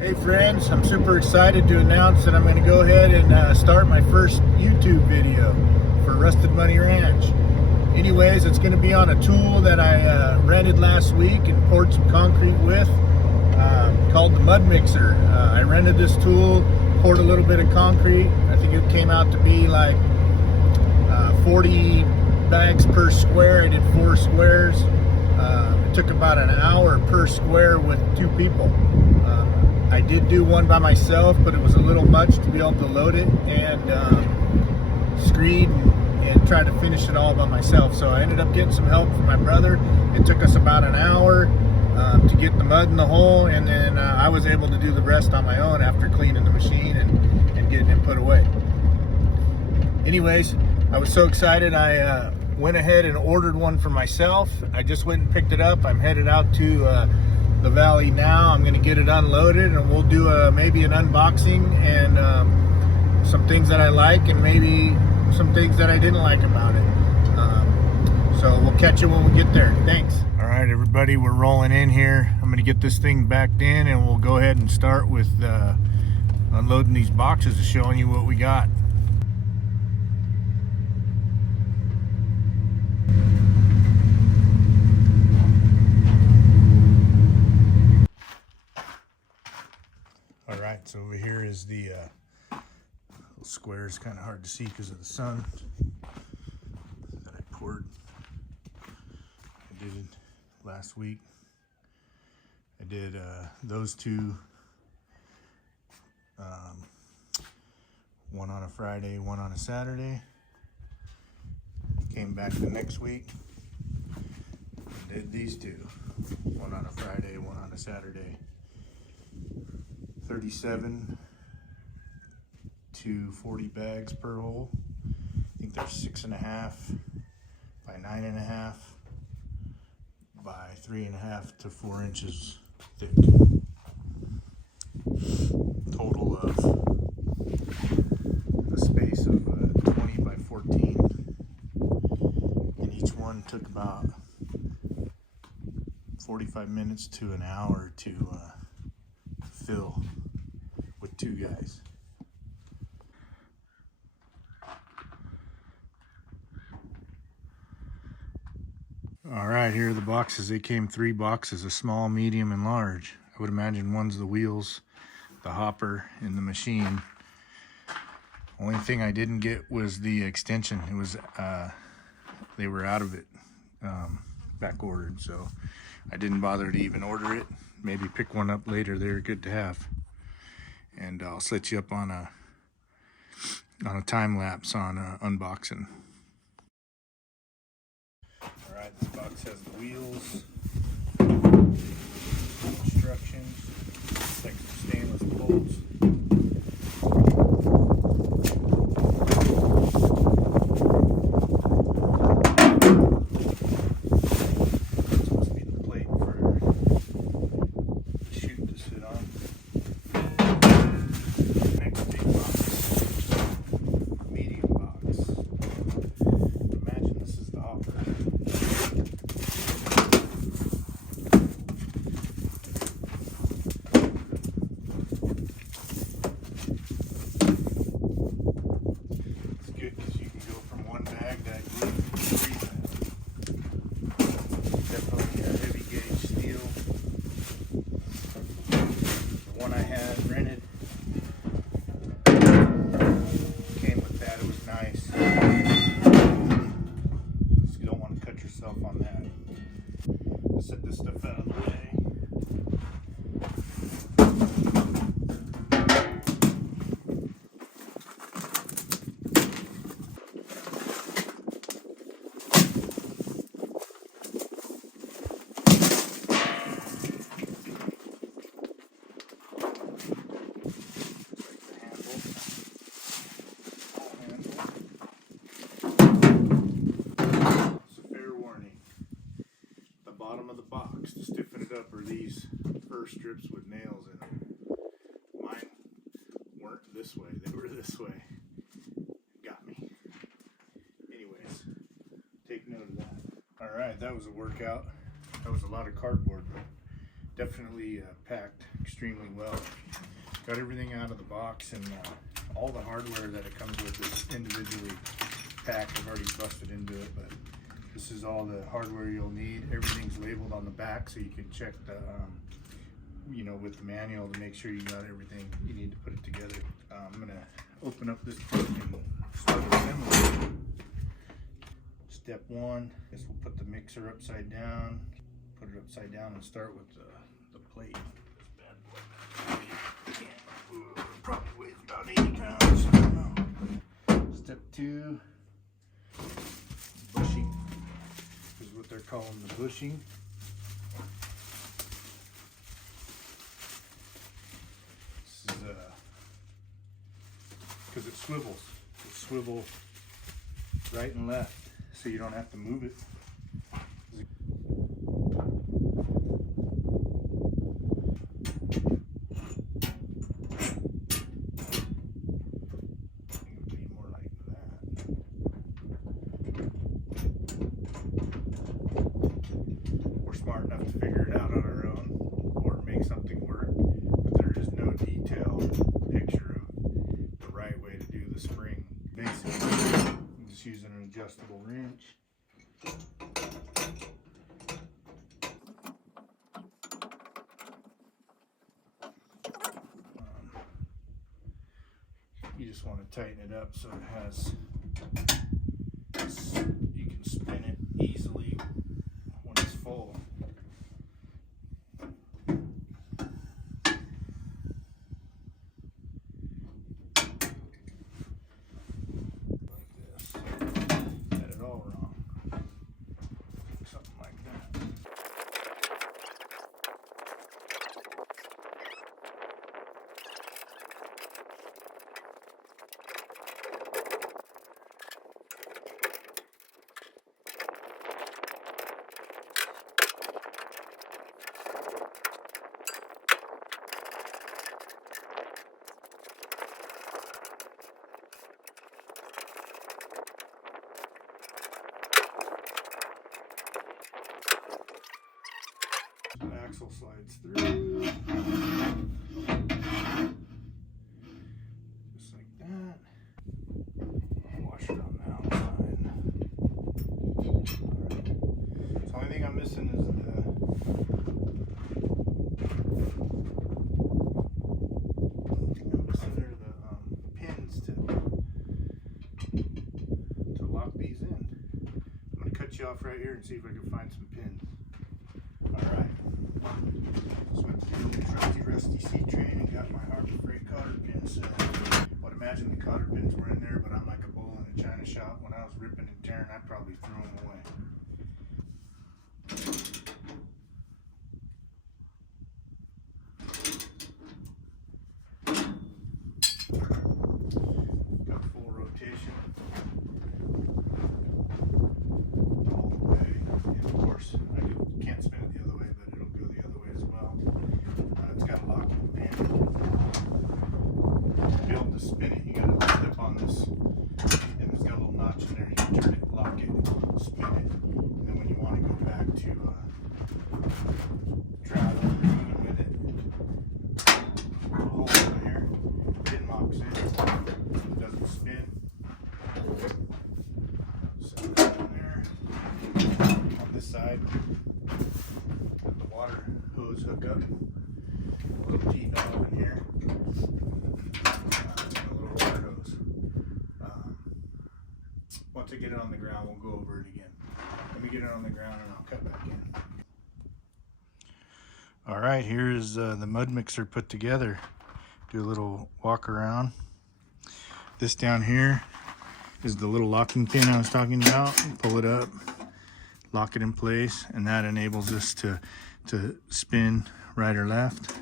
Hey friends, I'm super excited to announce that I'm going to go ahead and start my first YouTube video for Rusted Money Ranch. Anyways, it's going to be on a tool that I rented last week and poured some concrete with, called the Mud Mixer. I rented this tool, poured a little bit of concrete. I think it came out to be like 40 bags per square. I did 4 squares. It took about an hour per square with 2 people. I did do one by myself, but it was a little much to be able to load it and screed and try to finish it all by myself. So I ended up getting some help from my brother. It took us about an hour to get the mud in the hole, and then I was able to do the rest on my own after cleaning the machine and getting it put away. Anyways, I was so excited I went ahead and ordered one for myself. I just went and picked it up. I'm headed out to the valley now. I'm going to get it unloaded, and we'll do maybe an unboxing and some things that I like and maybe some things that I didn't like about it. So we'll catch you when we get there. Thanks. All right, everybody, we're rolling in here. I'm going to get this thing backed in, and we'll go ahead and start with unloading these boxes and showing you what we got. All right, so over here is the little square. Is kind of hard to see because of the sun that I poured. I did it last week. I did those two, one on a Friday, one on a Saturday. Came back the next week and did these two, one on a Friday, one on a Saturday. 37 to 40 bags per hole. I think they're 6.5 by 9.5 by 3.5 to 4 inches thick. Total of a space of 20 by 14. And each one took about 45 minutes to an hour to fill with 2 guys. All right, here are the boxes. They came 3 boxes, a small, medium, and large. I would imagine one's the wheels, the hopper, and the machine. Only thing I didn't get was the extension. It was they were out of it, back ordered, so I didn't bother to even order it. Maybe pick one up later. They're good to have. And I'll set you up on a time lapse on unboxing. All right, this box has the wheels, instructions, extra stainless bolts. On that. Let's set this stuff out of the way. Bottom of the box to stiffen it up are these fur strips with nails in them. Mine weren't this way, they were this way. Got me. Anyways, take note of that. Alright, that was a workout. That was a lot of cardboard, but definitely packed extremely extremely well. Got everything out of the box, and all the hardware that it comes with is individually packed. I've already busted into it, but this is all the hardware you'll need. Everything's labeled on the back, so you can check the, you know, with the manual to make sure you got everything you need to put it together. I'm gonna open up this book and start assembly. Step one is we'll put the mixer upside down. Put it upside down and start with the plate. Probably weighs about 80 pounds. I don't know. Step two, bushing. This is what they're calling the bushing. This is because it swivels. It swivels right and left, so you don't have to move it. Smart enough to figure it out on our own or make something work, but there is no detailed picture of the right way to do the spring. Basically, I'm just using an adjustable wrench. You just want to tighten it up so it has, you can spin it easily when it's full. The axle slides through, just like that. Wash it on the outside. Alright. So the only thing I'm missing is the pins to lock these in. I'm gonna cut you off right here and see if I can find some pins. Alright. Just went to the trusty rusty C-train and got my Harbor Freight cotter pins set. I would imagine the cotter pins were in there, but I'm like a bull in a china shop. When I was ripping and tearing, I probably threw them away. Got full rotation all the way, and of course I can't spin it the other way, but it'll go the other way as well. It's got a locking pin. To be able to spin it, you got to clip on this, and it's got a little notch in there. You can turn it, lock it, spin it, and then when you want to go back to travel even with it, put a hole over here, pin locks in, it doesn't spin. Set that in there. On this side, got the water hose hookup, a little T-knob in here, and a little water hose. Once I get it on the ground, we'll go over it again. Let me get it on the ground and I'll cut back in. All right, here's the mud mixer put together. Do a little walk around. This down here is the little locking pin I was talking about. Pull it up, lock it in place, and that enables us to spin right or left.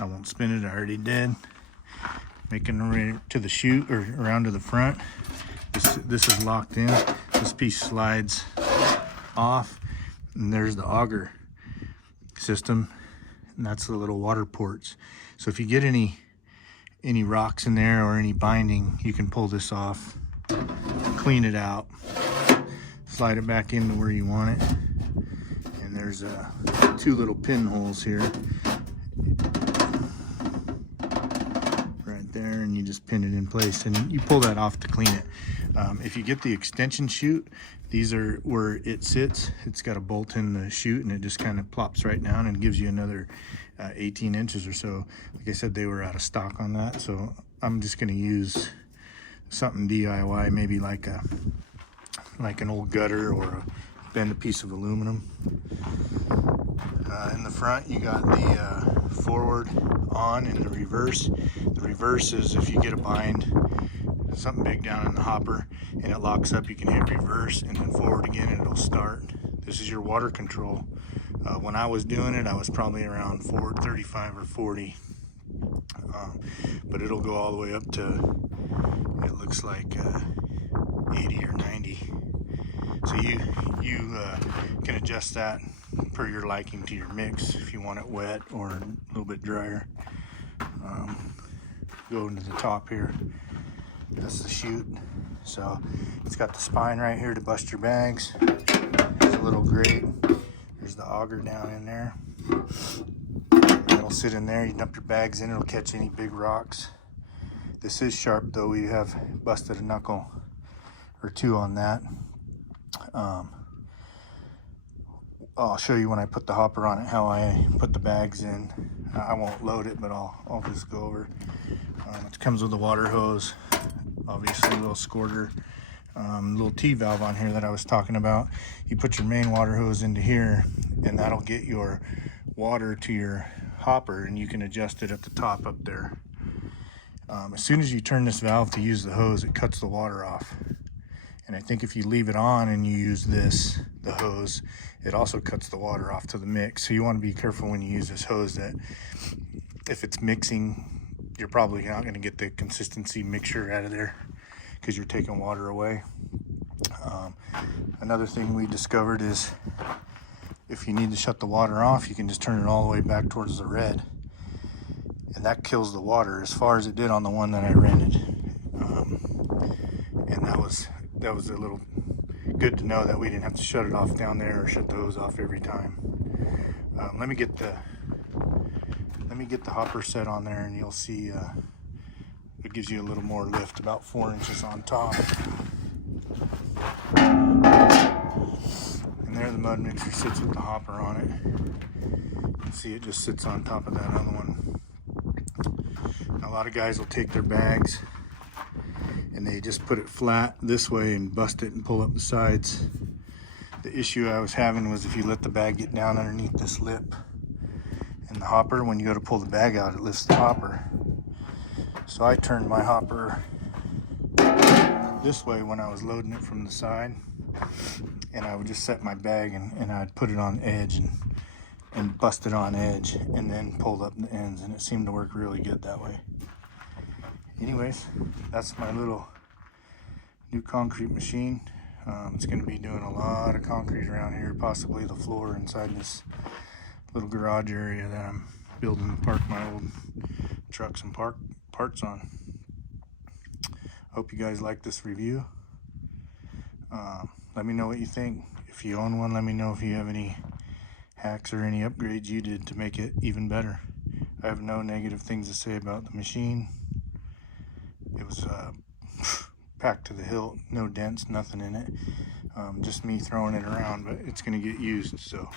I won't spin it, I already did. Making the way to the chute or around to the front. This is locked in. This piece slides off, and there's the auger system, and that's the little water ports. So if you get any rocks in there or any binding, you can pull this off, clean it out, slide it back into where you want it. And there's two little pinholes here. just pin it in place, and you pull that off to clean it. If you get the extension chute, these are where it sits. It's got a bolt in the chute, and it just kind of plops right down and gives you another 18 inches or so. Like I said, they were out of stock on that, so I'm just going to use something DIY, maybe like an old gutter, or bend a piece of aluminum. In the front, you got the forward on and the reverse. The reverse is if you get a bind, something big down in the hopper, and it locks up, you can hit reverse and then forward again and it'll start. This is your water control. When I was doing it, I was probably around 35 or 40, but it'll go all the way up to, it looks like 80 or 90. So you can adjust that per your liking to your mix, if you want it wet or a little bit drier. Go into the top here. That's the chute. So it's got the spine right here to bust your bags. There's a little grate. There's the auger down in there. It'll sit in there. You dump your bags in. It'll catch any big rocks. This is sharp though. We have busted a knuckle or two on that. I'll show you when I put the hopper on it how I put the bags in. I won't load it, but I'll just go over. It comes with a water hose, obviously a little squirter, little T-valve on here that I was talking about. You put your main water hose into here, and that'll get your water to your hopper, and you can adjust it at the top up there. As soon as you turn this valve to use the hose, it cuts the water off. And I think if you leave it on and you use the hose, it also cuts the water off to the mix. So you want to be careful when you use this hose that if it's mixing, you're probably not going to get the consistency mixture out of there because you're taking water away. Another thing we discovered is if you need to shut the water off, you can just turn it all the way back towards the red. And that kills the water as far as it did on the one that I rented. And that was a little good to know that we didn't have to shut it off down there or shut the hose off every time. Let me get the hopper set on there, and you'll see it gives you a little more lift, about 4 inches on top. And there the mud mixer sits with the hopper on it. You can see it just sits on top of that other one. Now, a lot of guys will take their bags and they just put it flat this way and bust it and pull up the sides. The issue I was having was if you let the bag get down underneath this lip in the hopper, when you go to pull the bag out, it lifts the hopper. So I turned my hopper this way when I was loading it from the side, and I would just set my bag and I'd put it on edge and bust it on edge and then pulled up the ends, and it seemed to work really good that way. Anyways, that's my little new concrete machine. It's going to be doing a lot of concrete around here, possibly the floor inside this little garage area that I'm building to park my old trucks and parts on. Hope you guys like this review. Let me know what you think. If you own one, let me know if you have any hacks or any upgrades you did to make it even better. I have no negative things to say about the machine. It was packed to the hilt, no dents, nothing in it. Just me throwing it around, but it's going to get used, so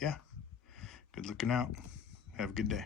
yeah, good looking out. Have a good day.